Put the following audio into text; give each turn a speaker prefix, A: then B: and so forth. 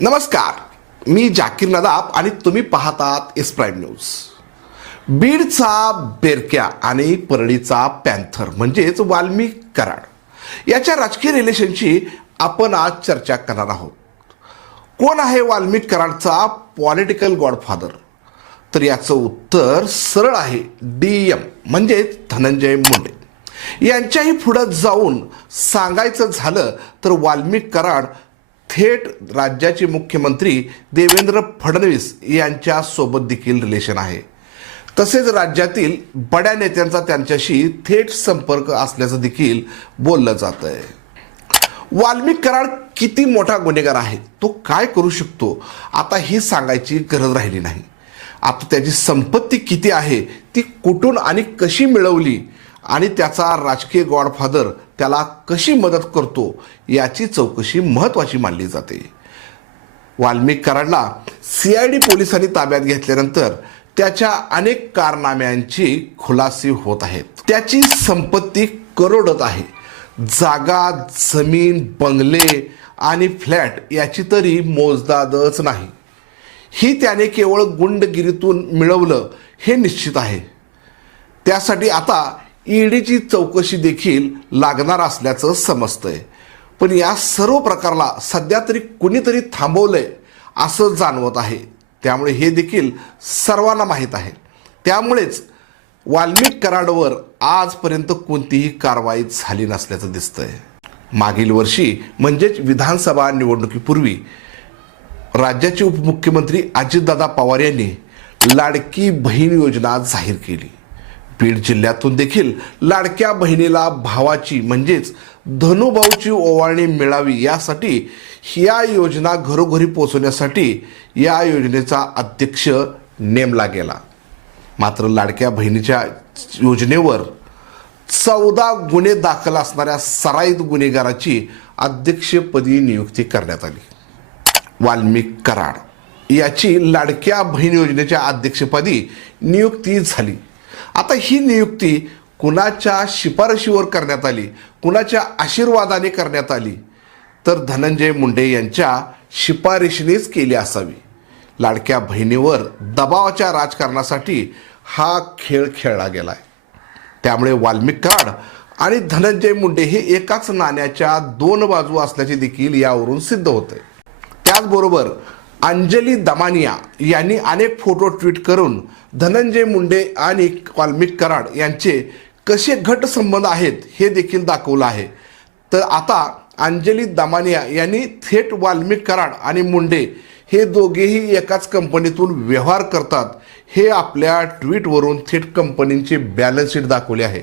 A: नमस्कार मी जाकीर नदाब आणि तुम्ही पाहतात एस प्राईम न्यूज. बीडचा बेरक्या आणि परळीचा पॅन्थर म्हणजेच वाल्मिक कराड याच्या राजकीय रिलेशनची आपण आज चर्चा करणार आहोत. कोण आहे वाल्मिक कराडचा पॉलिटिकल गॉडफादर तर याचं उत्तर सरळ आहे डी एम म्हणजेच धनंजय मुंडे. यांच्याही पुढं जाऊन सांगायचं झालं तर वाल्मिक कराड थेट राज्याचे मुख्यमंत्री देवेंद्र फडणवीस यांच्यासोबत देखील रिलेशन आहे. तसेच राज्यातील बड्या नेत्यांचा त्यांच्याशी थेट संपर्क असल्याचं देखील बोललं जात आहे वाल्मिक कराड किती मोठा गुन्हेगार आहे? तो काय करू शकतो? आता ही सांगायची गरज राहिली नाही. आता त्याची संपत्ती किती आहे? ती कुठून आणि कशी मिळवली? आणि त्याचा राजकीय गॉडफादर त्याला कशी मदत करतो याची चौकशी महत्त्वाची मानली जाते. वाल्मिक कराडला सी आय डी पोलिसांनी ताब्यात घेतल्यानंतर त्याच्या अनेक कारनाम्यांची खुलासे होत आहेत. त्याची संपत्ती करोडत आहे. जागा जमीन बंगले आणि फ्लॅट याची तरी मोजदादच नाही. ही त्याने केवळ गुंडगिरीतून मिळवलं हे निश्चित आहे. त्यासाठी आता ईडीची चौकशी देखील लागणार असल्याचं समजतंय. पण या सर्व प्रकारला सध्या तरी कुणीतरी थांबवलंय असं जाणवत आहे. त्यामुळे हे देखील सर्वांना माहीत आहे. त्यामुळेच वाल्मिक कराडवर आजपर्यंत कोणतीही कारवाई झाली नसल्याचं दिसतंय. मागील वर्षी म्हणजेच विधानसभा निवडणुकीपूर्वी राज्याचे उपमुख्यमंत्री अजितदादा पवार यांनी लाडकी बहीण योजना जाहीर केली. बीड जिल्ह्यातून देखील लाडक्या बहिणीला भावाची म्हणजेच धनुभाऊची ओवाळणी मिळावी यासाठी या योजना घरोघरी पोहोचवण्यासाठी या योजनेचा अध्यक्ष नेमला गेला. मात्र लाडक्या बहिणीच्या योजनेवर चौदा गुन्हे दाखल असणाऱ्या सराईत गुन्हेगाराची अध्यक्षपदी नियुक्ती करण्यात आली. वाल्मिक कराड याची लाडक्या बहीण योजनेच्या अध्यक्षपदी नियुक्ती झाली. आता ही नियुक्ती कुणाच्या शिफारशीवर करण्यात आली कुणाच्या आशीर्वादाने करण्यात आली तर धनंजय मुंडे यांच्या शिफारशीनेच केली असावी. लाडक्या बहिणीवर दबावाच्या राजकारणासाठी हा खेळ खेळला गेलाय. त्यामुळे वाल्मिक कार्ड आणि धनंजय मुंडे हे एकाच नाण्याच्या दोन बाजू असल्याचे देखील यावरून सिद्ध होते त्याचबरोबर अंजली दमानिया यांनी अनेक फोटो ट्विट करून धनंजय मुंडे आणि वाल्मिक कराड यांचे कसे घट संबंध आहेत हे देखील दाखवलं आहे. तर आता अंजली दमानिया यांनी थेट वाल्मिक कराड आणि मुंडे हे दोघेही एकाच कंपनीतून व्यवहार करतात हे आपल्या ट्विटवरून थेट कंपनींचे बॅलन्स शीट दाखवले आहे.